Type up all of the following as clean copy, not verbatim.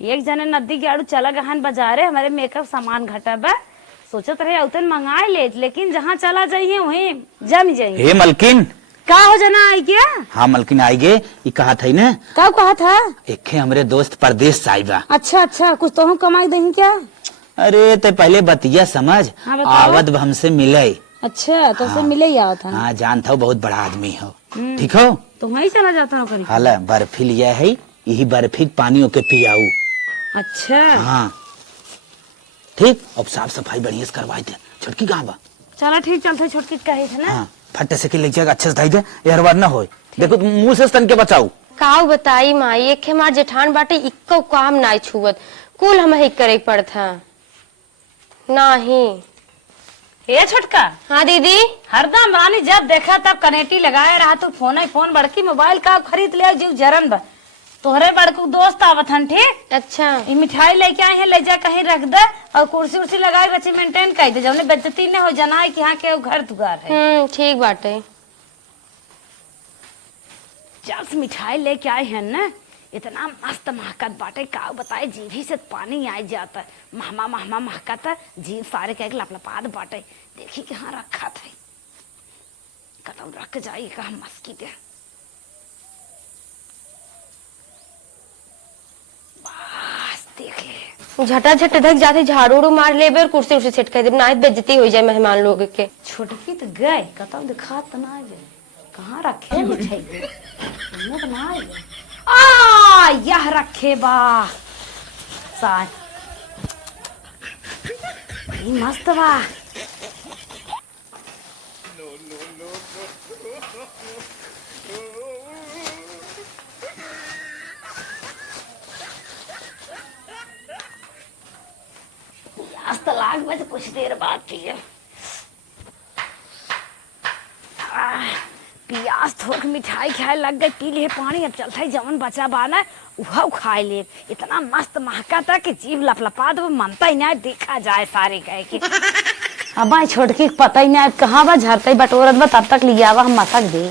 एक जने नदी गाड़ू चला गहन बाजारे हमारे मेकअप सामान घटा बा सोचत रहे उतन मंगाए ले, लेकिन जहाँ चला जाइए वहीं जम जाइए। हे मलकिन, का हो जना आई क्या? हाँ मलकिन आई गे। ये कहा था ना, का कहा था? एक हमरे दोस्त परदेश से आई बा। अच्छा अच्छा, कुछ तो हम कमाई देंगे क्या? अरे ते पहले बतिया समझ। हाँ, आवत हमसे मिले। अच्छा तो उससे मिले ही आओ था। हाँ जानता हूँ, बहुत बड़ा आदमी हो, ठीक हो। तो वहीं चला जाता हूँ करीब। हाला बर्फी लिया है, यही बर्फी पानी के पियाऊ। अच्छा हाँ ठीक, अब साफ सफाई बढ़िया से करवाई दे। छुटकी कहाँ बा? चला ठीक, चलते छुटकी कहे थे ना। हाँ फट से ले जाएगा, अच्छे से धाई दे, एहरवार न हो। देखो मुंह से स्तन के बचाऊ। काऊ बताई माई, एक हमार जेठान बाटे इक्को काम नाई छुवत, कुल हम ही करे पड़ता नाही। ये छुटका। हाँ दीदी। हरदम रानी जब देखा तब कनेक्टी लगाए रहा, तू फोन ही फोन बड़की मोबाइल का खरीद ले जीव जरन बा। तोहरे बड़कू दोस्त आवत हन, ठीक। अच्छा ये मिठाई लेके आए हैं, ले जा कहीं रख दे और कुर्सी उर्सी लगाए बच्चे मेंटेन कर दे, जौने बेइज्जती न हो जना कि यहाँ के घर दुआर है। ठीक बाटे। जब से मिठाई लेके आए हैं ना, इतना मस्त महकत बाटे, का बताए जीभी से पानी आ जाता, महमा महमा महकता, जीभ सारे कह लपलपात बाटे। देखी कि हाँ रखा था, कतौ रख जाई का हम मस्की दे। बस देख ले, झटा झट धक जाते झाड़ू उड़ू मार लेबे और कुर्सी उर्सी सेट कर दे, ना बेइज्जती हो जाए मेहमान लोग के। छोटकी तो गए, कतौ दिखा तो ना जाए, कहाँ रखे मिठाई तो ना आए। यह रखे बा साथ, मस्त बा। प्यास तो लाग में तो कुछ देर बाद पिए। प्यास थोक मिठाई खाए लग गई, पी लिए पानी, अब चलता है जवन बचा बाना उहा खाए ले। इतना मस्त महका था कि जीव लपलपा दो, मनता ही नहीं देखा जाए सारे कह के। अब छोटकी पता ही नहीं कहाँ बा, झरता ही बटोरत बा, तब तक लिया हुआ हम मसक दे।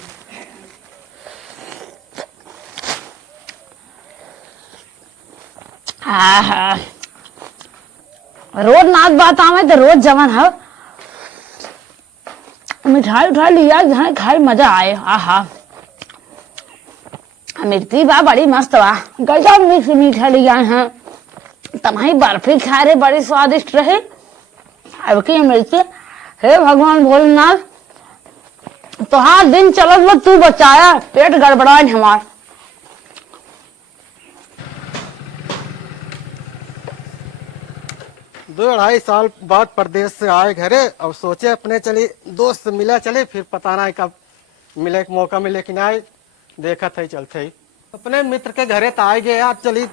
रोज नाच बात आवे तो रोज जवन है, मिठाई उठाई लिया जहाँ खाई मजा आए। आहा मिर्ची बा बड़ी मस्त बा, गजब मिक्स मीठा लिया है, तमाही बर्फी खा रहे, बड़ी स्वादिष्ट रहे। अब की मिर्ची, हे भगवान भोलेनाथ, तो हाँ दिन चलत वो तू बचाया, पेट गड़बड़ाए हमार। दो अढ़ाई साल बाद प्रदेश से आए घरे, अब सोचे अपने चली दोस्त से मिला चले, फिर पता ना कब मिले मौका मिले कि ना। देखा था चलते ही अपने मित्र के घरे तो आए गए यार, चली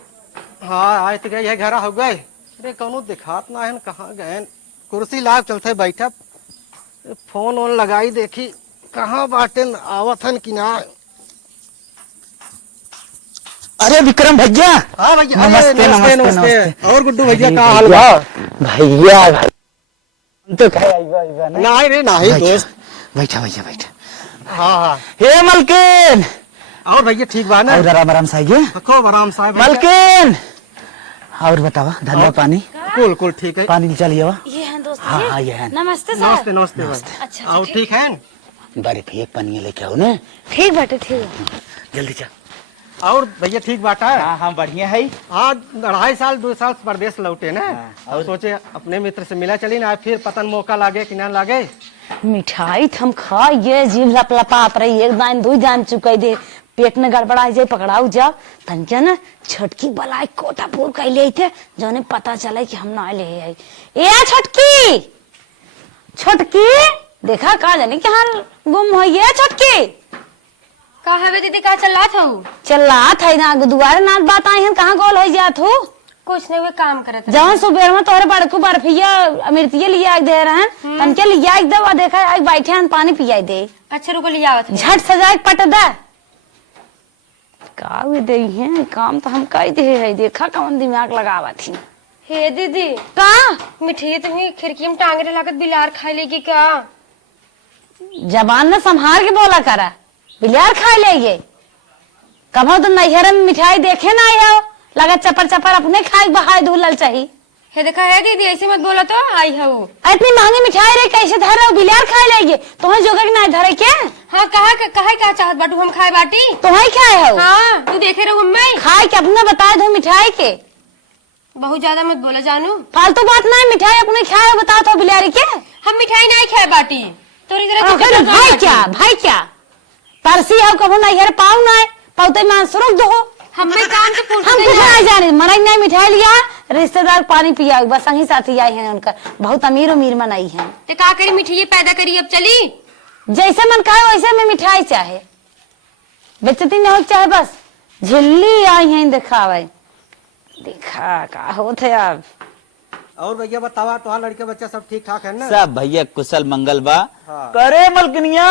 हाँ आए तो गए घर हो गए। अरे कौनो दिखात ना है, कहाँ गए, कुर्सी लाग चलते बैठा, फोन वोन लगाई देखी कहाँ बाटे आवत हन कि ना। अरे विक्रम भैया। हाँ भैया, नमस्ते नमस्ते नमस्ते। और गुड्डू भैया का हाल बा? भैया भाई तो कहे आइबा ना। नहीं रे नहीं दोस्त। बैठा भैया बैठा। हाँ हाँ। हे मलकिन। और भैया ठीक बा ना? और आराम आराम से आइए। खूब आराम साहब। मलकिन और बतावा, धंधा पानी? कुल कुल ठीक है। पानी चलिए वा। ये है दोस्त। हाँ ये है। नमस्ते सर। नमस्ते नमस्ते। अच्छा और ठीक है? बर्फी एक पनिया लेके आओ ना। ठीक बाटे, ठीक है। जल्दी चल। और भैया ठीक बाटा है? हाँ हाँ बढ़िया है। आज 2.5 साल प्रदेश लौटे ना, और सोचे अपने मित्र से मिला चली ना, फिर पतन मौका लागे कि ना लागे। मिठाई हम खा ये जीव लपलपात रही, एक दान दो दान चुकाई दे, पेट में गड़बड़ा जाए पकड़ाऊ जाओ तनके ना। छटकी बलाई कोटा पूर कैले थे, जौने पता चला कि हम ना ले आई। ए छटकी, छटकी देखा कहा जाने कि हाल गुम हो ये छटकी। का हवे दीदी, का चल रहा था? चल रहा था ना, दुआरे नाच बात आई है, कहाँ गोल हो जात हो? कुछ नहीं, वे काम करत जवन सुबेर में तोरे बड़कू बर्फिया अमृतिया लिया दे रहे हैं, तनके लिया एक दवा देखा आई बैठे हैं पानी पिया दे। अच्छा रुको लिया आवत। झट सजाए पट दे का दे हैं, काम तो हम कह दे है, देखा कौन दिमाग लगावा थी। हे दीदी का मिठाई तुम्हें खिड़की में टांगे लागत, बिलार खा लेगी क्या? जबान में संभाल के बोला करा, बिलार खा लेगे। कभो तो नैहर में मिठाई देखे ना आया, लगा चपर चपर अपने खाए बहाय दूलल चाहिए। हे देखा है दीदी, ऐसे मत बोला तो आई है वो। इतनी महंगी मिठाई रे कैसे धर रहे हो? बिलियार खाए लेगे तुम्हें जोगर नहीं धरे क्या? हाँ कहा चाहत बाटू हम खाए बाटी। तुम्हें खाए हो? हाँ तू देखे रहो मम्मी खाए के अपने बता दो मिठाई के। बहुत ज्यादा मत बोला जानू। फालतू बात नहीं, मिठाई अपने खाए हो बताओ तो बिलियारी के। हम मिठाई नहीं खाए बाटी। भाई क्या तरसी है कभू नहीं है पाऊ नहीं पाउते में सुरख दो। हम काम से पूछ हम कुछ नहीं जाने मनाई नहीं मिठाई लिया रिश्तेदार पानी पिया बस संगी साथी आए हैं उनका बहुत अमीर उमीर मनाई है। तो का करी मिठाई पैदा करी अब चली जैसे मन खाए वैसे में मिठाई चाहे बेचती नहीं हो चाहे बस झिल्ली आई है दिखावे दिखा का होत है अब। और भैया बतावा तुम्हारा लड़के बच्चा सब ठीक ठाक है ना? सब भैया कुशल मंगल बा। हाँ। करे मलकनिया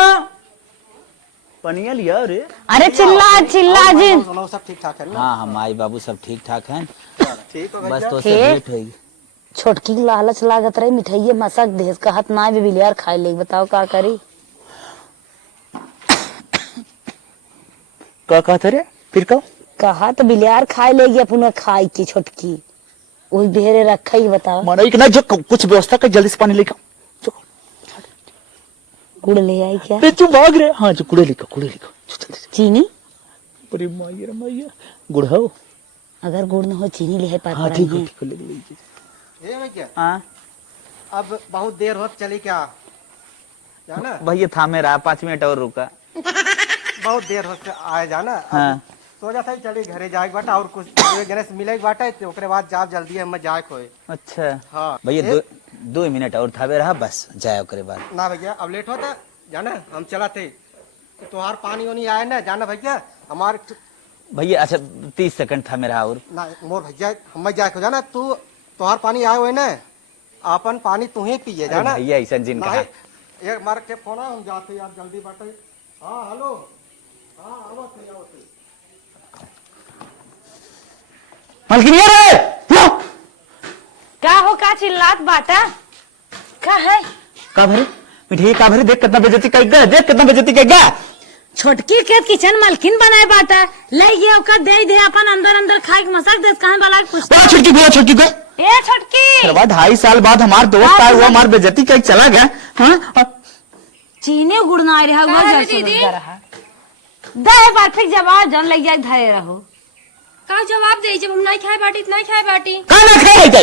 पनिया लिया रे। अरे चिल्ला चिल्ला जी सुनो सब ठीक ठाक है ना? हाँ हम आई बाबू सब ठीक ठाक हैं। ठीक हो बस भैया। तो ठीक। भेंट हुई। छोटकी की लालच लागत रही मिठाई मसक देश का हाथ ना भी बिलियार खाए ले बताओ का करी। क्या कहते रे फिर कहो? कहा तो बिलियार खाए लेगी अपने खाई की छोटकी वही ढेरे रखा ही बताओ। मनाई कि ना जो कुछ व्यवस्था कर जल्दी से पानी लेकर गुड़ ले आई क्या? तू भाग रहे। हाँ जो कुड़े लिखो चीनी अरे मैया गुड़ हो। अगर गुड़ न हो चीनी ले पात हाँ ठीक है ठीक है ले ये भैया हाँ अब बहुत देर होत चली क्या जाना? भैया थामे रहा 5 मिनट और रुका। बहुत देर होत आए जाना। हाँ सोचा था चली घरे जाए बाटा और कुछ जने से मिले बाटा तो ओकरे बाद जाब जल्दी हम जाए खोए। अच्छा हाँ भैया 2 मिनट और थावे रहा बस जाए ओकरे बाद। ना भैया अब लेट होता जाना हम चला थे तो तुहार पानी वानी आए ना जाना भैया हमारे भैया अच्छा 30 सेकंड था मेरा और ना मोर भैया हम जाए को जाना तू तुहार पानी आए हुए ना अपन पानी तू ही पिए जाना। भैया ऐसा जिन कहा एक मार के फोन हम जाते यार जल्दी बाटे। हाँ हेलो हाँ आवत है मलकिनिया रे लो का हो का चिल्लात बाटा का है? का भरे मिठाई का भरे देख कितना बेइज्जती कर गया देख कितना बेइज्जती कर गया। छोटकी के किचन मालकिन बनाए बाटा ले गया ओकर दे दे अपन अंदर अंदर खाए के मसक देश कहां वाला पूछता बड़ा छोटकी गए ए छोटकी फिर बाद 2.5 साल बाद हमार दोस्त आया हुआ हमार बेइज्जती कर चला गया। हाँ चीनी गुड़ ना रहा वो है जैसे दीदी? रहा दे बार फिर जवाब जन ले जाए धरे रहो का जवाब दे जब हम नहीं खाए बाटी इतना खाए बाटी। का ना खाए है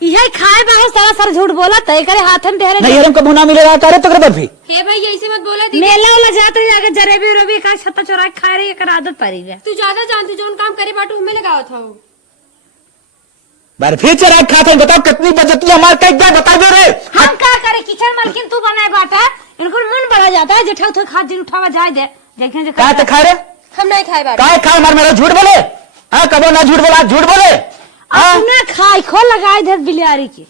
यही खाए बा सारा सर झूठ बोला तय करे हाथ में ढेरे नहीं हम कबू ना मिलेगा करे तो कर भी हे भाई ऐसे मत बोला दीदी। मेला वाला जाते जाके जलेबी उरेबी का छत्ता चोरा के खा रही है आदत पड़ी है। तू ज्यादा जानती जो काम करे बाटू हमें लगावत हो। बर्फी चढ़ा खाते बताओ कितनी बेइज्जती हमार कर गया बता दो रे। हम का करे किचन मालकिन तू बनाए बाटा इनको मन बढ़ा जाता है जेठा उठा खा दिन उठावा जाए दे देखें जो का तो खा रे हम नहीं खाए बाटी। काय खा मार मेरा झूठ बोले। हाँ कबो ना झूठ बोला झूठ बोले। हाँ अपने खाए खो लगाए दे बिलियारी की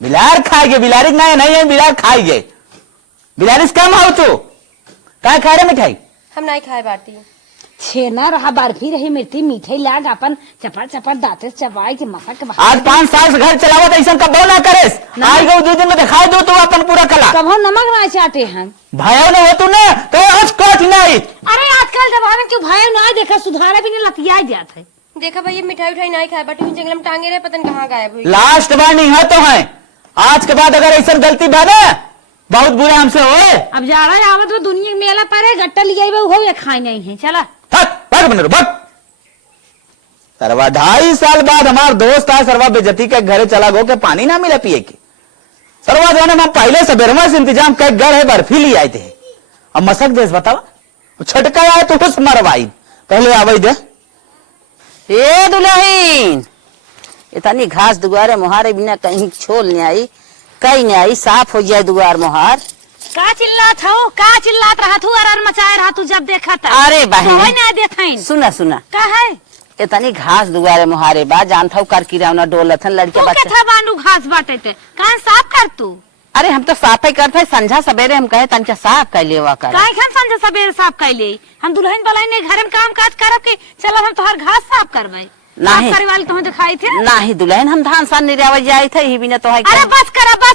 बिलार खाएगे बिलारी नहीं है बिलार खाएगे बिलारी से कम आओ तू क्या खा रहे मिठाई? हम नहीं खाए बाटी। छेना रहा बर्फी रही मिर्ची मीठे लाग अपन चपड़ चपड़ दाते चबाई के मसा के आज 5 साल से घर चलावो तो ऐसा कब ना करे आज गो 2 दिन में दिखाई दो तू अपन पूरा कला कब नमक ना चाटे हम भाइयों ने हो तू ना तो आज कोट नहीं। अरे आजकल जमाने क्यों भाई ना देखा सुधारे भी नहीं लतिया जात है। देखा भैया मिठाई उठाई नहीं खाए बाटी जंगल में टांगे रहे पता कहाँ गायब हुई। लास्ट बार नहीं है तो है आज के बाद अगर ऐसा गलती बने बहुत बुरा हमसे हो। अब जा रहा है आवत तो दुनिया में मेला पर है गट्टा लिया हो या खाई नहीं है चला सरवा 2.5 साल बाद हमार दोस्त आया सरवा बेजती के घरे चला गो के पानी ना मिला पिए की सरवा जो हम पहले सबेरवा से इंतजाम कर घर है बर्फी ली आए थे अब मसक देश बतावा छटका आए तो उस मरवाई पहले आवाई दे ए दुल्हन इतनी घास दुआरे मुहारे बिना कहीं छोल नहीं आई कहीं नहीं आई साफ हो जाए दुआर मुहार। का चिल्लात हो का चिल्लात रहा तू अरर मचाए रहा तू जब देखा था अरे बहन ना देखा सुना सुना का है इतनी घास दुआरे मुहारे बा जानता हूँ कर किरावना डोलत लड़के तू बच्चे था बांडू घास बाटे ते कहां साफ कर तू। अरे हम तो साफ ही करते संझा सवेरे हम कहे तंचा साफ कर लेवा कर काहे खन संजय सबेरे साफ कर ले हम दुल्हन बलाई ने घर में काम काज करब के चलो हम तोहर घास साफ करबै नहीं करे वाली तुम्हें दिखाई थे नहीं दुल्हन हम धान सान निराव जाए थे ही बिना तो अरे बस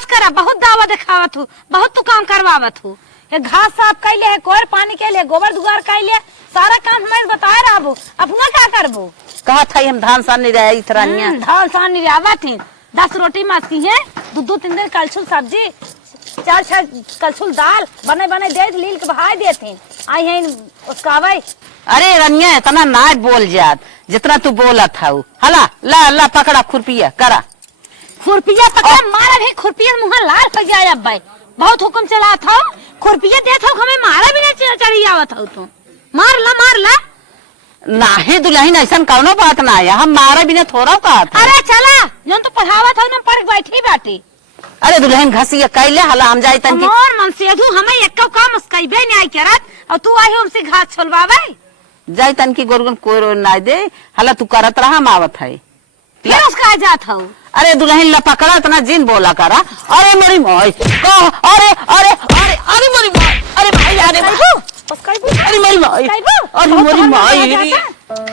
करा बहुत दावा दिखावत हूँ बहुत तू काम करवावत हूँ ये घास साफ कैले है, कोर पानी के लिए, गोबर दुगार कैले, सारा काम हमें बताए रहबो। अपना क्या करबो? कहा था हम धान सान नहीं रहे इतरानिया। धान सान नहीं आवा थी, 10 रोटी मास्की है, 2 3 दिन कलछुल सब्जी, 4 कलछुल दाल बने बने दे लील के बहाई देते आई है उसका भाई। अरे रनिया इतना ना बोल जात जितना तू बोला था। हला ला ला पकड़ा खुरपिया करा। खुरपिया पकड़ा मारा भी, खुरपिया मुँह लाल हो गया अब भाई, बहुत हुक्म चला था, खुरपिया दे था हमें मारा भी नहीं चढ़ी आवत हो तो मार ला नाही दुल्हन ऐसा कौनो बात ना है, हम मारा बिना थोड़ा कहा था। अरे चला जो तो पढ़ावा था ना पढ़ बैठी बाटी। अरे दुल्हन घसिया कैले हला हम जाई तन की मोर मन से अधू हमें एक काम उसकैबे नहीं आई करत और तू आई हमसे घास छोलवावे जाई तन की गोरगन कोरो ना दे हला तू करत रहा हम आवत है। फिर उसका आ जात हो। अरे दुल्हन ला पकड़ा इतना जिन बोला करा। अरे मेरी माई अरे अरे अरे अरे मेरी माई, अरे भाई अरे अरे मेरी माई, अरे मेरी माई,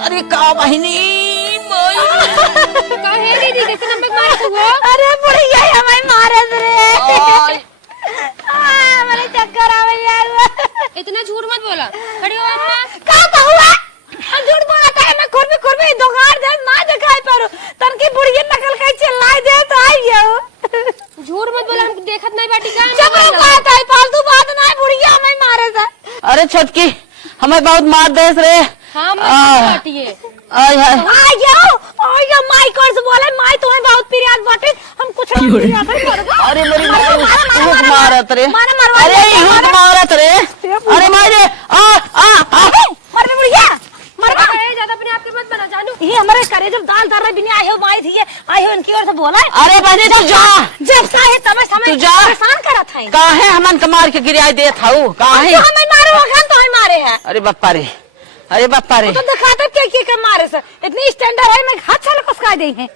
अरे का बहिनी माई काहे दीदी कैसे नंबर मारे तू वो? अरे बुढ़िया हमें मारे रे मेरे चक्कर आवे यार। इतना झूठ मत बोला, खड़ी हो अम्मा। का हुआ? हम झूठ बोलता है, मैं खुरपी दुकान दे ना दिखाई पारो तन की बुढ़िया नकल कई चिल्लाई दे तो आई गयो। झूठ मत बोला, हम देखत नहीं बाटी का। जब बात है फालतू बात ना बुढ़िया हमें मारे से। अरे छोटकी हमें बहुत मार देस रे। हां बाटी है। आय हाय आयो माई कोर्स बोले माई तुम्हें बहुत प्यार बाटे हम कुछ नहीं आता। अरे मेरी माई मारत रे। अरे मारत रे। अरे मारे आ मरने बुढ़िया मरवा ज्यादा अपने आप के मत बना जानू। ये हमारे करे जब दाल दर रहे बिना आए हो माई थी आई हो इनकी ओर से बोला। अरे बहनी तू जा, जब साहे तब समय तू जा। परेशान करा था काहे हमन के मार के गिराई दे थाऊ काहे? हमें मारे हो गन तो हमें मारे हैं। अरे बापा रे, अरे बापा रे। तो दिखाता के मारे से इतनी स्टैंडर्ड है मैं हाथ चल कसका दे है।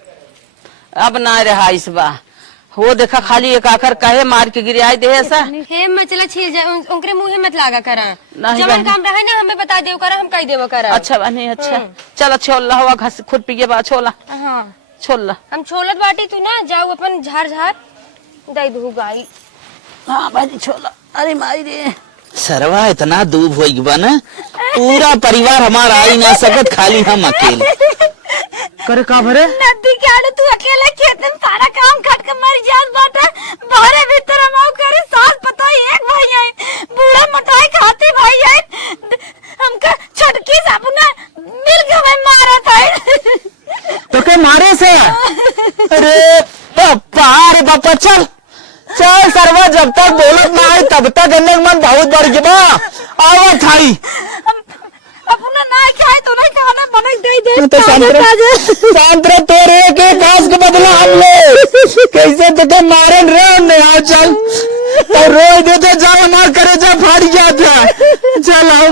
अब ना रहा इस बा वो देखा खाली एक आखर काहे मार के गिराई दे ऐसा। हे मत चला छील जा उनके मुंह मत लागा करा। नहीं जब बहनी। काम रहे ना हमें बता देव करा, हम कह देव करा। अच्छा बहनी अच्छा चल छोल हुआ घस खुद पिए बा छोला हां छोल। हम छोलत बाटी तू ना जाऊ अपन झार झार दई दू गाई। हाँ बहनी छोला। अरे माई रे सरवा इतना दूब हो गया ना, पूरा परिवार हमारा आई ना सकत, खाली हम अकेले करे का भरे। नदी के आड़े तू अकेले खेत में सारा काम खट के मर जात बाटा, बाहरे भीतर हम करे सास पता एक भाई है बूढ़ा मटाई खाते भाई है हमका छटकी से अपना मिल के मैं मारा था। तो के मारे से? अरे पापा, अरे पापा चल चल सरवा, जब तक बोलत ना आई तब तक इन्हें मन बहुत बढ़ गया आवत थाई। अपना ना खाए तो नहीं खाना बना दे तो सांतरा तोरे के घास के बदला हम ले कैसे तो मारे रे हमने। आओ चल और रोज देते जाओ हमार करे जा फाड़ गया चल आओ।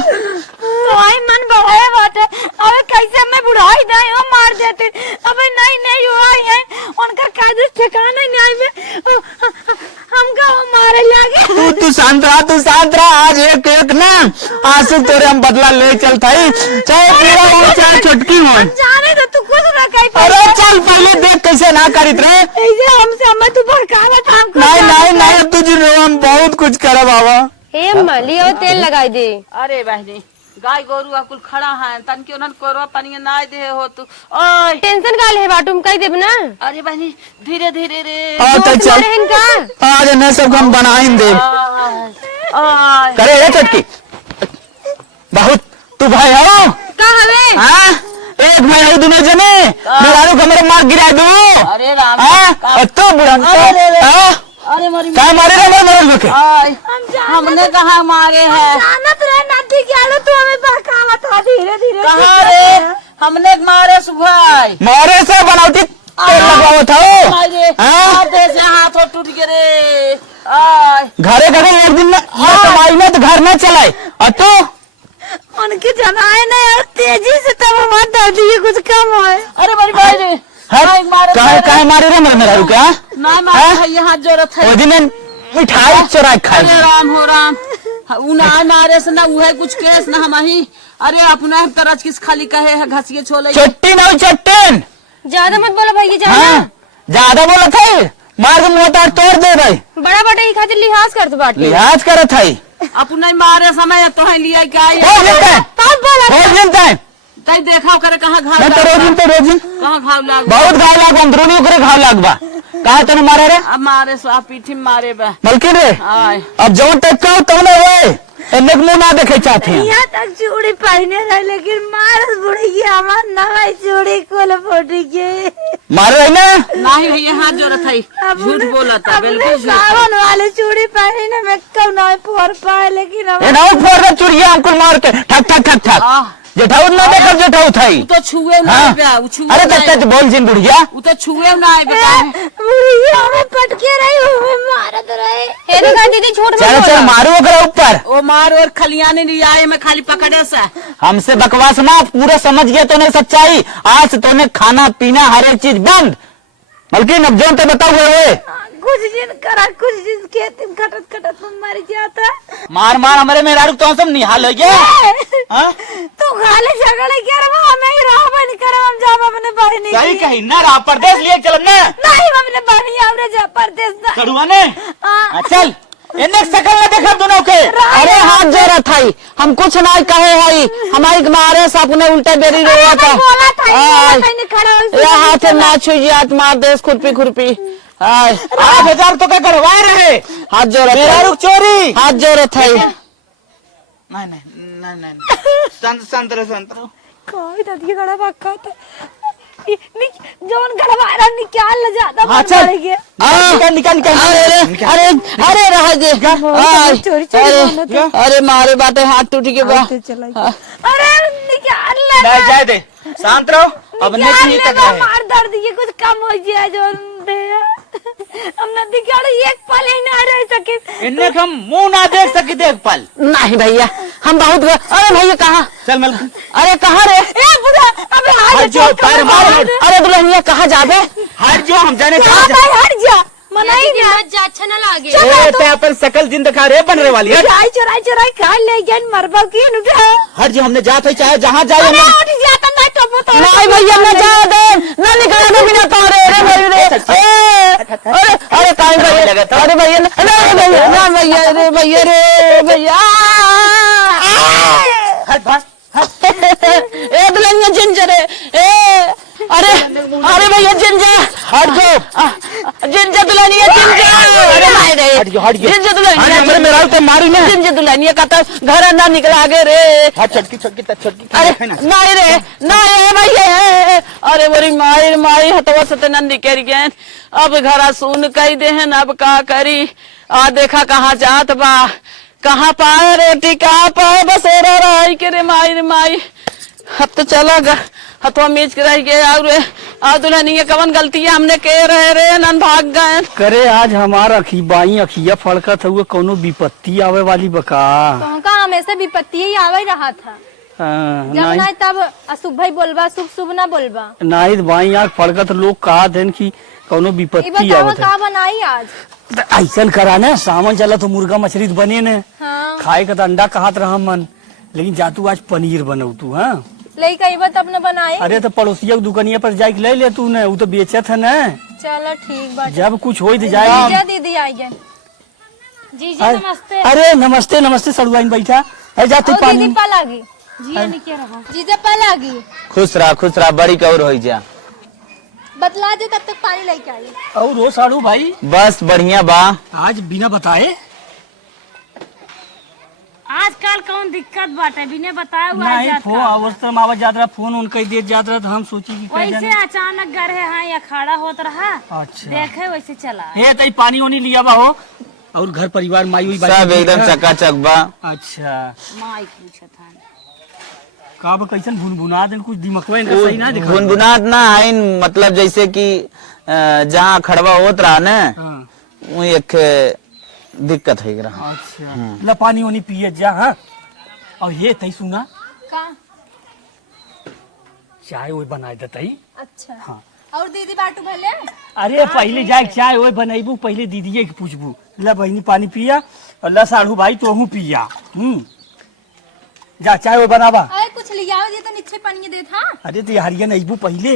तो आई मन बढ़ाए बाटे अब कैसे मैं बुढ़ाई दाई हो मार देते अब नहीं हुआ है उनका काज ठिकाना नहीं में हमका वो मारे लगे। तू शांत रहा आज एक एक ना आंसू तेरे हम बदला ले चल थाई चाहे पूरा हो चाहे छुटकी हो। जाने तो तू कुछ ना कही। अरे चल पहले देख कैसे ना करित रहे ऐसे हमसे हमें तू भड़कावत हमको। नहीं तुझ हम बहुत कुछ करे बाबा। हे अम्मा लियो तेल लगाई दे। अरे बहनी गाय गोरु कुल खड़ा है तन के उन्हन कोरवा पानी ना दे हो तू। ओए टेंशन काले है बाटू हम कह देब ना। अरे बहनी धीरे धीरे रे। हाँ तो चल इनका आज न सब हम बनाए दे करे रे चटकी बहुत तू भाई हो का हवे। हाँ एक भाई हो दोनों जने मेरा कमरे मार गिरा दो। अरे राम हाँ तो बुढ़ा अरे मरी क्या मारे रे मरे लोग हमने कहा मारे हैं। जानत रहे नदी के आड़े तू हमें भड़कावत हो धीरे धीरे। कहा रे हमने मारे सुभाई मारे से बनावटी तेल लगाओ था मारे हाँ? से हाथ टूट गए रे। आय घरे घरे एक दिन कमाई में तो घर में चलाए अतो उनके जनाए नहीं और तेजी से तब हमारा दर्द कुछ कम हो। अरे बड़ी भाई रे काहे मारे रे मेरा क्या ना मारे यहाँ जरूरत है। वो दिन मिठाई चुरा खाई। अरे राम हो राम उना मारे से ना उहे कुछ केस ना हम ही। अरे अपना तरज किस खाली कहे है घसिए छोले चट्टी ना चट्टन ज्यादा मत बोला भाई ज्यादा। हाँ ज्यादा बोला था मार के मोटा तोड़ दे भाई। बड़ा बड़ा ही खातिर लिहाज कर दो बाटी। लिहाज करत है अपन नहीं मारे समय तो है लिया क्या हो जिनता है हो जिनता है तई देखा करे कहाँ घाव मैं तो रोजिन कहाँ घाव लाग बहुत घाव लाग अंदरूनी ओकरे घाव लाग बा काहे तने मारे रे अब मारे सो पीठी में मारे बा मलकिन रे आय अब जो टाइप का तो ना वे इन्ने मुंह ना देखे चाहते हैं यहाँ तक चूड़ी पहने रहे लेकिन मारस बुढ़ी हमार नवाई चूड़ी कोल फोटी के मारे रहे ना नहीं भैया हाथ जोड़त है झूठ बोला था बिल्कुल झूठ। सावन वाले चूड़ी पहने में कब ना फोड़ पाए लेकिन ये ना फोड़ दे चुड़िया अंकुल मार के ठक ठक ठक ठक आह, जेठाऊ ना देखब जेठाऊ थाई वो तो छुए ना हाँ? बे वो छुए अरे ना तक तक बोल जिन बुढ़िया वो तो छुए ना बे बुढ़ी हमें पटके रही हमें मारत रहे हे देखा दीदी झूठ चल चल मारो ओकरा ऊपर वो मार और खलियाने नहीं आए मैं खाली पकड़े सा हमसे बकवास ना पूरा समझ गया तूने सच्चाई आज तूने खाना पीना हर एक चीज बंद बल्कि अब जो ते बताओ हुए कुछ दिन करा कुछ दिन के तुम खटत खटत में मर जाता मार मार हमारे मेहरारू तो सब निहाल हो गया हाँ? तू खाली झगड़े कर हमें ही रहा बन कर हम जाब अपने बहनी सही की। कही ना रहा परदेश लिए चल ना नहीं हम अपने बहनी हमरे जा परदेश ना कड़ुआ ने हाँ। चल इन्हें शकल न देखा दोनों के अरे हाथ जोड़ा था हम कुछ ना कहे हई हमारी मारे साप ने उल्टे बेरी रोया था बोला था आय, नहीं खड़ा हो ये हाथ ना छुई हाथ मार दे खुरपी खुरपी आय 8,000 तो क्या करवाए रहे हाथ जोड़ा मेहरारू चोरी हाथ जोड़ा था नहीं नहीं नहीं नहीं संत रहो कोई नदी खड़ा पक्का था जोन गड़वारा निकाल ले जाता हाँ, चल। गया निकाल निकाल अरे अरे अरे रह जे आय, चोरी चोरी अरे बोला था। अरे मारे बाटे हाथ टूट के बा अरे निकाल ले नहीं जाए दे शांत रहो अब निकाल नहीं ले तक बा, रहे मार दर्द ये कुछ कम हो जाए जो दे हम नदी के एक पल ही ना रह सके इन्हें हम मुंह ना देख सके देख पल नहीं भैया हम बहुत अरे भैया कहाँ चल मल अरे कहाँ रे ए बुढ़ा अबे हट हाथ जाओ, पैर मार, हट। अरे दुल्हनिया कहाँ जाबे हट जो हम जाने क्या भाई हट जा मनाई ना जा अच्छा ना लागे ए ते अपन सकल जिंद खा रे बन रहे वाली हट चुराई खा ले गया मरबा की उठा हट जो हमने जाते चाहे जहाँ जाए अरे हम उठ जाता नहीं तो नहीं भैया मैं जा दे ना निकल दे बिना तारे रे भाई रे अरे अरे टाइम भैया अरे भैया ना भैया ना भैया रे भैया रे भैया हट भाग ए दुल्हनिया जिंजर ए अरे अरे भैया जिंजर हट जाओ जिंजर दुल्हनिया जिंजर अरे नहीं रे हट गयो जिंजर अरे दुल्हनिया हमारे मेरा तो मारी ना जिंजर दुल्हनिया का तो घर ना निकला आगे रे हट छटकी छटकी छटकी अरे नहीं रे नहीं भैया अरे मोरी माई माई हतवा सतनंद निकल गए अब घरा सुन कही दे अब का करी आ देखा कहाँ जात बा कहाँ पाए रोटी कहाँ पाए बसेरा रही के रे माई अब तो चला गा हथवा मीच के रह गए और दुल्हनिया कवन गलती है हमने के रहे रे नन भाग गए करे आज हमारा बाई अखिया फड़कत हुए कोनो विपत्ति आवे वाली बका तो का हमेशा विपत्ति ही आवे रहा था जब नहीं ना तब अशुभ ही बोलबा शुभ शुभ ना बोलबा नहीं बाई आँख फड़कत लोग कहा देन की कोनो ई विपत्ति बतावा आवत का बनाई आज ऐसा करा ना सावन चला तो मुर्गा मछली तो बने न हाँ खाए का तो अंडा कहत रहा मन लेकिन जातू आज पनीर बनऊ तू हाँ लई कई बात अपने बनाई अरे तो पड़ोसिया दुकानिया पर जाके ले ले तू न वो तो बेचत है न चलो ठीक बा जब कुछ हो तो जाए जीजा दीदी आई गए जीजा नमस्ते अरे नमस्ते नमस्ते सड़ुआइन बैठा अरे जाते और पानी दीदी पा लागी जीजा ने क्या रहा जीजा पा लागी खुश रहा बड़ी कौर हो जा बतला दे तब तक पानी लेके आई और रो साड़ू भाई बस बढ़िया बा आज बिना बताए आजकल कौन दिक्कत बाटे बिने बताया हुआ नहीं फोन अवस्था आवाज जात रहा फोन उनका ही देत जात रहा तो हम सोची कि कहीं वैसे अचानक गढ़े हाँ या खड़ा होत रहा अच्छा देखे वैसे चला हे तई पानी ओनी लिया बा हो और घर परिवार माई हुई सब एकदम चकाचक बा अच्छा माई पूछत था का बा कैसन भुनभुना देन कुछ दिमकवा इनका सही ना दिखा गुनगुनात ना है मतलब जैसे कि जहाँ खड़वा होत रहा न हाँ वो एक दिक्कत है रहा अच्छा ला पानी ओनी पिए जा हाँ और ये तई सुना का चाय वो बनाए देतई अच्छा हाँ और दीदी बाटू भले अरे पहले जाए चाय वो बनैबू पहले दीदीए के पूछबू ला बहनी पानी पिया और ला साढ़ू भाई तोहू पिया जा चाय वो बनावा अरे कुछ लिया दे तो नीचे पानी दे था अरे तो हरियन अबू पहले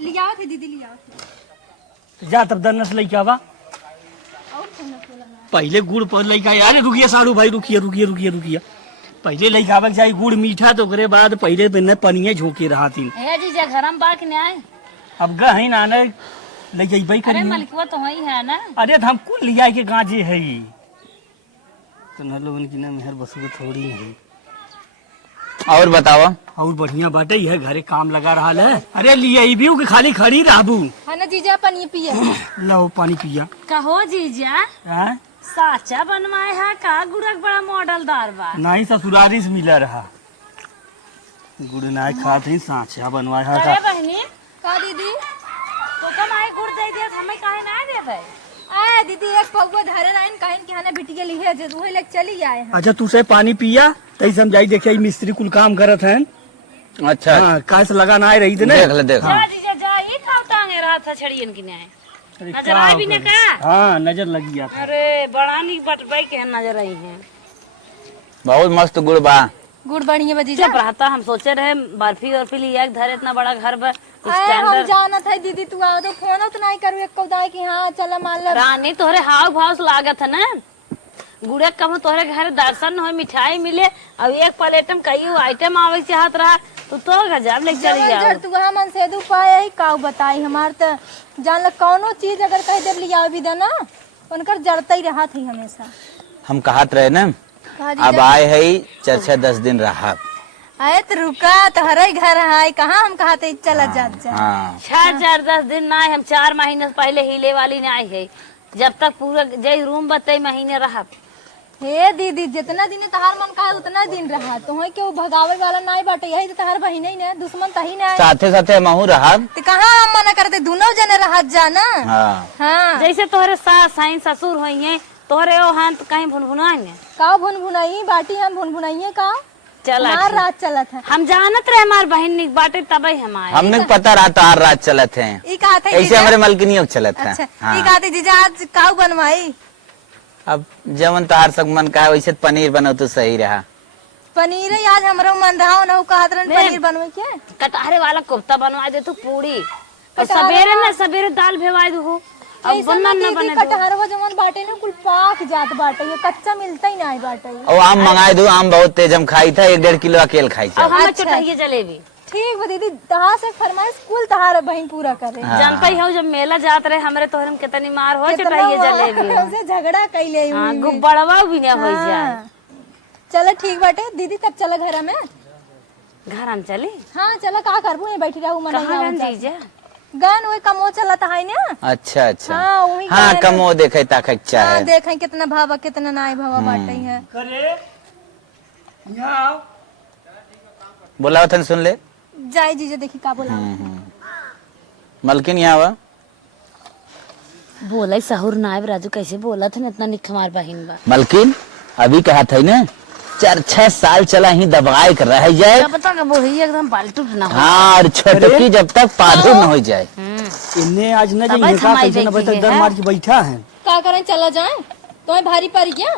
लिया थे दीदी लिया जा तब दनस लेके आवा पहले गुड़ पर लइका अरे रुकिए साड़ू भाई रुकिए पहले लइका आवे के चाहिए गुड़ मीठा तो ओकरे बाद पहले बिना पनिया झोंके रहातीन हे जीजा घरम बाक ने आए अब गही नाने ले जइबई अरे करी मलिकवा तो वही है ना। अरे तो हम कुल लिया के गांजे है तो न लोगन की ना मेहर बसु थोड़ी है और बताओ। और बढ़िया बाटे यह घरे काम लगा रहा है। अरे लिए भी कि खाली खड़ी रहबू है ना जीजा पानी पिए। लो पानी पिया। कहो जीजा हैं? साचा बनवाए है का गुड़क बड़ा मॉडल दार बा। नहीं ससुरारी से मिला रहा गुड़ नाय खात ही साचा बनवाया अरे था। बहनी का दीदी तो कम आए गुड़ दे दिया हमें काहे ना देबे। आए दीदी एक पौवा धरे नाइन कहन के हने बिटिया लिए जे उहे लेके चली आए हैं। अच्छा तू से पानी पिया तई समझाई देखे मिस्त्री कुल काम करत हैं। अच्छा हाँ काय से लगा ना रही थे ना। देख ले देख जा जीजा जा ये खाव टांगे रहा था छड़ियन की ने अरे नजर आई भी ना का। हाँ नजर लगी आप। अरे बड़ा नी बटबाई के नजर आई है। बहुत मस्त गुड़ बा। गुड़ बढ़िया बा जीजा। चुप रहता हम सोचे रहे बर्फी और लिया धरे इतना बड़ा घर पर आए हम जानत है दीदी तू आओ तो फोन तो नहीं करू एक कौदाई की हां चला मान ले। रानी तोहरे हाव भाव से लागत है ना गुड़े कम तोहरे घर दर्शन हो मिठाई मिले अब एक प्लेट में कई आइटम आवे चाहत रहा तो गजब ले चली जर तू वहां मन से दू पाए का बताई हमार त जान ल कोनो चीज अगर कह दे लिया भी देना उनकर जड़ता ही रहा थी हमेशा। हम कहत रहे ना कहा अब जीजा आए है 4-10 दिन रहा। आए तो रुका तोहरे घर है कहाँ हम कहते चला जा। हाँ 4-10 दिन ना हम 4 महीने से पहले हिले वाली ना आई है जब तक पूरा जय रूम बते महीने रहा। हे दीदी जितना दिन तहार मन का है उतना दिन रहा तो है क्यों भगावे वाला नहीं बाटे यही तो तहार बहिन ही ने दुश्मन तही ने साथे साथे महू रहा। तो कहाँ हम मना करते दोनों जने रहा जाना। हाँ हाँ जैसे तोहरे सास साइन ससुर हुई है तोहरे ओ हाथ तो कहीं भुनभुनाएंगे का भुन भुनाई बाटी हम भुन भुनाइए का चला मार रात चलत है। हम जानत रहे हमार बहन निक बाटे तबे हमारे हमने पता रहा तार रात चलत है ई कहते ऐसे जीजा हमारे मलकिनियों के चलत है। अच्छा हाँ। ई कहते जीजा आज काऊ बनवाई अब जवन तार सब मन का है वैसे पनीर बनो तो सही रहा। पनीर ही आज हमरो मन रहा ना कहत रहन पनीर बनवे के कटहरे वाला कोफ्ता बनवा दे तू पूरी और सवेरे दाल भेवा दू अब ऐसा बनना ना न दीदी बने कटहरवा जवन बाटे ना कुल पाक जात बाटे ये कच्चा मिलता ही नहीं बाटे। और आम मंगाए दो आम बहुत तेज हम खाई था 1-1.5 किलो अकेले खाई अब था। हमें अच्छा। चुटाइए जलेबी ठीक बा दीदी तहार से फरमाइश कुल तहार बहन पूरा करे। जानता ही हो जब मेला जात रहे हमरे तोहरे में कितनी मार हो चुटाइए जलेबी से झगड़ा कैले हाँ गुब्बड़वा भी ना हो जाए। चलो ठीक बाटे दीदी तब चला घर में। घर हम चली हाँ चला का करबू ये बैठी रहू मन कहाँ गन जीजा गान वही कमो चलत है ना। अच्छा अच्छा हाँ वही हाँ गाने कमो देखे ताक अच्छा हाँ है। देखें कितना भावा कितना नाई भावा बाटे है। करे यहाँ आओ। बोला था सुन ले जाई जीजा देखी का बोला मलकिन यहाँ वा बोला सहूर नायब राजू कैसे बोला था इतना निक हमार बहन बा मलकिन अभी कहा था ना 4-6 साल चला ही दबाए कर रह जाए। क्या पता कब वही एकदम बाल्टू ना हो। हाँ और छोटकी जब तक पादू न हो जाए। इन्हें आज न तब जाइए का हमारी कैसे न देखी बैठा है। दर मार के बैठा है। का करें चला जाए तुम्हें भारी पड़ गया।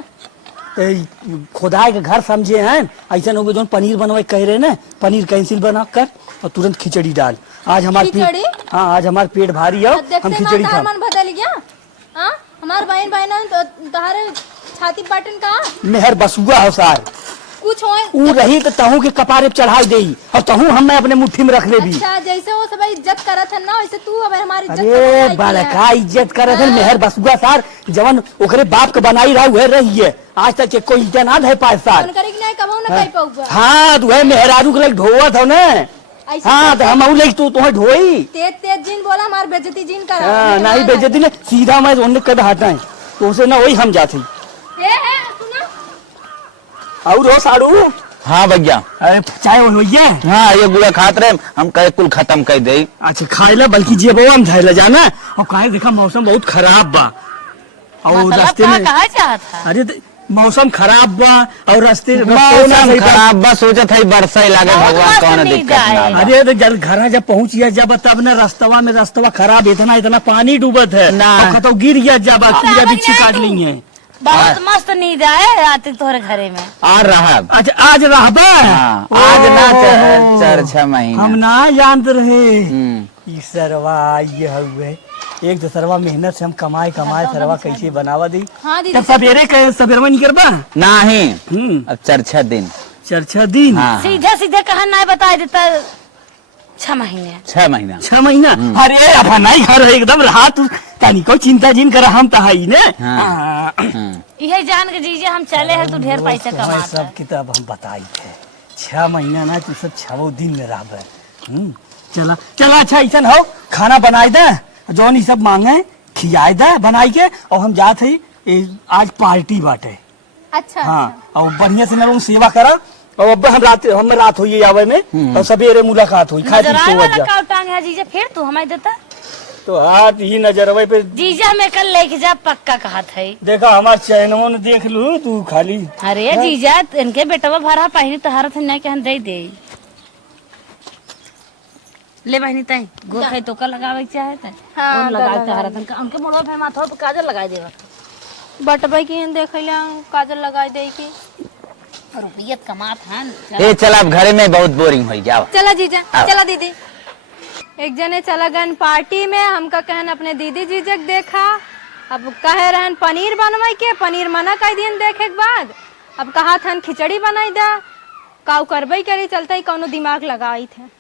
ए, खुदाई के घर समझे हैं ऐसा हो जो पनीर बनवाए कह रहे ना पनीर कैंसिल बना कर और तुरंत खिचड़ी डाल। आज हमारे खिचड़ी? हाँ आज हमारे पेट भारी है देखते हम खिचड़ी खा। मन बदल गया। हाँ हमार बहन बहन तो तुम्हारे छाती पाटन का मेहर बसुआ हो सार कुछ हो। ऊ रही तो तहू के कपारे पे चढ़ाई दे और तहू हम अपने मुट्ठी में रख ले भी। अच्छा जैसे वो सब इज्जत करत है ना वैसे तू अब हमारी इज्जत अरे बालका इज्जत करे थे मेहर बसुआ सार जवन ओकरे बाप के बनाई रहा वह रही है आज तक कोई इज्जत ना दे पाए सार। करी नहीं कबो ना कह पाऊगा। हाँ तू है मेहरारू के लिए ढोवत हो ना। हाँ तो हम ले तू तुम्हें ढोई तेज तेज जिन बोला हमार बेइज्जती जिन कर। हाँ, नहीं बेइज्जती ने सीधा मैं उन्हें कद हटा है तो उसे ना वही हम जाते सुना और हो साड़ू। हाँ भैया अरे चाय होइए। हाँ ये गुड़ा खात रहे हम कहे कुल खत्म कर दे। अच्छा खाए ला बल्कि जे बो हम खाए ला जाना और काहे देखा मौसम बहुत खराब बा और रास्ते में कहा चाहता अरे मौसम खराब बा और रास्ते मौसम खराब बस सोचत है बरसा लगे बहुत भगवान मस्त कौन नहीं दिक्कत ना जाए। बा। अरे तो जब घर जब पहुंचिया जब तब ना रास्तवा खराब इतना इतना पानी डूबत है ना। और कतो गिर गया जब कीड़ा बिच्छी काट ली है। बहुत मस्त नींद आए आते तोहरे घरे में। आ रहा अच्छा आज रहबा। हाँ, आज ना 4-6 महीना हम ना जानते रहे हम्म। ई सरवा ये हुए एक तो सरवा मेहनत से हम कमाए सरवा कैसे बनावा दी। हाँ दीदी। तब सवेरे नहीं करबा नहीं अब 4-6 दिन। 4-6 दिन। हाँ सीधे सीधे कहा नहीं बता देता 6 महीने 6 महीना 6 महीना। अरे अब नहीं घर है एकदम रहा तू तनी को चिंता जिन कर हम तहाई ने। हाँ। यही जान के जीजे हम चले हैं तू ढेर पैसा तुम्हें कमाता सब किताब हम बताई थे 6 महीना ना तू सब 6 दिन में रहबे। चला चला अच्छा ऐसा हो खाना बनाए दे जौन ई सब मांगे खियाए दे बनाई के और हम जाते ही आज पार्टी बाटे। अच्छा हाँ और बढ़िया से ना लोग सेवा करा और अब हम रात हुई आवे में और सवेरे मुलाकात हुई खाए नजर आए पी वाला के का टांग है जीजे फिर तू हमें देता तो हाथ ही नजरवे पे जीजे हमें कल लेके जा पक्का कहा था। देखा हमार चैनों ने देख लू तू खाली। अरे जीजा इनके बेटवा भरा पहनी तहारा थे नहीं कहन दे दे ले बहनी तई गो खाई तो का लगावे के चाहे त हाँ, उन लगा तहारा थे उनके मोड़वा पे माथा पे काजल लगा देवा बटबई की देखैला काजल लगाई दे की। रुपया कमात हन ए चल अब घरे में बहुत बोरिंग हो जाओ। चला जीजा आओ। चला दीदी। एक जने चला गन पार्टी में हमका कहन अपने दीदी जीजक देखा अब कहे रहन पनीर बनवाई के पनीर मना कर दिन देखे के बाद अब कहा थन खिचड़ी बनाई दा काऊ करबई करी चलते ही कौनो दिमाग लगाई थे।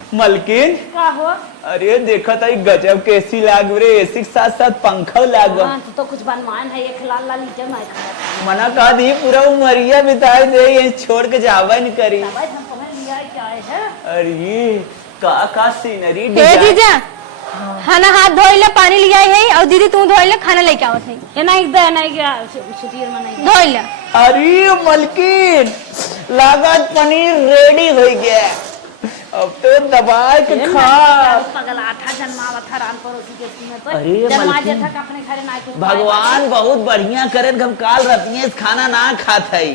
मलकिन का हो अरे देखा था गजब के एसी लाग रे एसी के साथ साथ पंखा लाग हां तो कुछ बनवाए है एक लाल लाल लीटर नहीं खा मना कहा दी पूरा उमरिया बिताए दे ये छोड़ के जावा नहीं करी। भाई हम पहन लिया क्या है अरे का सीनरी ए जीजा खाना हाथ धोइले पानी लिया है और दीदी तू धोइले खाना लेके आवत है ये नहीं दे नहीं गया छुट्टी में नहीं धोइले। अरे मलकिन लागत पनीर रेडी हो गया अब तो दबा के खा। पगल आठा जन्मावा था रान पड़ोसी के में तो अरे जन्मा मलकिन, जेठा का अपने घरे ना कुछ भगवान बहुत बढ़िया करे हम काल रतिये खाना ना खात है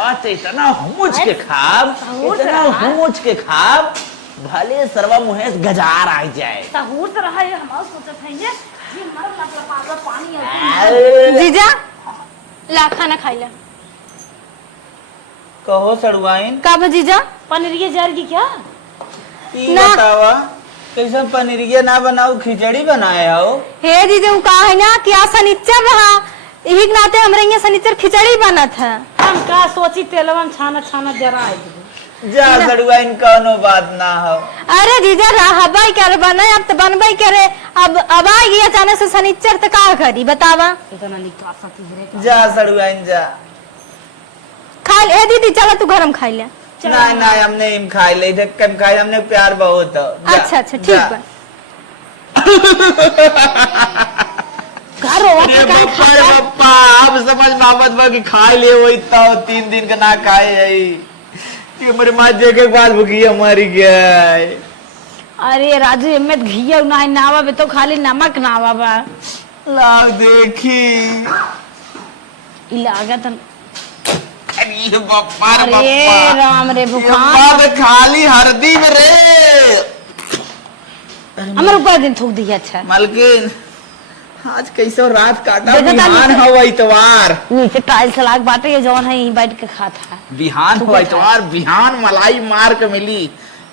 आज तो इतना हुमुच के खाब इतना हुमुच के खाब भले सर्वा मुहेश गजार आ जाए। सहूर से रहा है हम सोचत है ये मर लपलपा पानी है जीजा ला खाना खाइला। कहो सड़वाइन का बा जीजा पनीर ये जर की क्या ना। बतावा कैसे पनीरिया ना बनाओ खिचड़ी बनाए हो। हे दीदी वो कहा है ना कि आज शनिचर रहा यही के नाते हमरे यहाँ शनिचर खिचड़ी बना था। हम का सोची तेलवन छाना छाना जरा है जा सड़वाइन कौनो बात ना हो। अरे जीजा रहबाई करे बना अब तो बनबाई करे अब आ गई अचानक से शनिचर तो का करी बतावा। इतना निकाल सकती है जा सड़वाइन जा। खा ले दीदी चलो तू गरम खाई ले। ना ना हमने इम खाई ले कम खाई हमने प्यार बहुत हो। अच्छा अच्छा ठीक बा। घर हो अरे बप्पा रे बप्पा अब समझ में आवत बा कि खाई ले वही तो 3 दिन का ना खाए है कि मेरे मां जे के बाद भूखी मर गए। अरे राजू एमे घिया ना नावा बे तो खाली नमक नावा बा लाओ देखी ई लागत अरे बप्पा रे अरे बप्पा राम रे ये भगवान बात खाली हरदी में रे। हमर ऊपर दिन थूक दिया अच्छा मलकिन आज कैसे रात काटा देखो ताली बिहान से। हो इतवार नीचे टाइल्स लाग बाटे ये जौन है यहीं बैठ के खाता है बिहान हो इतवार बिहान मलाई मार के मिली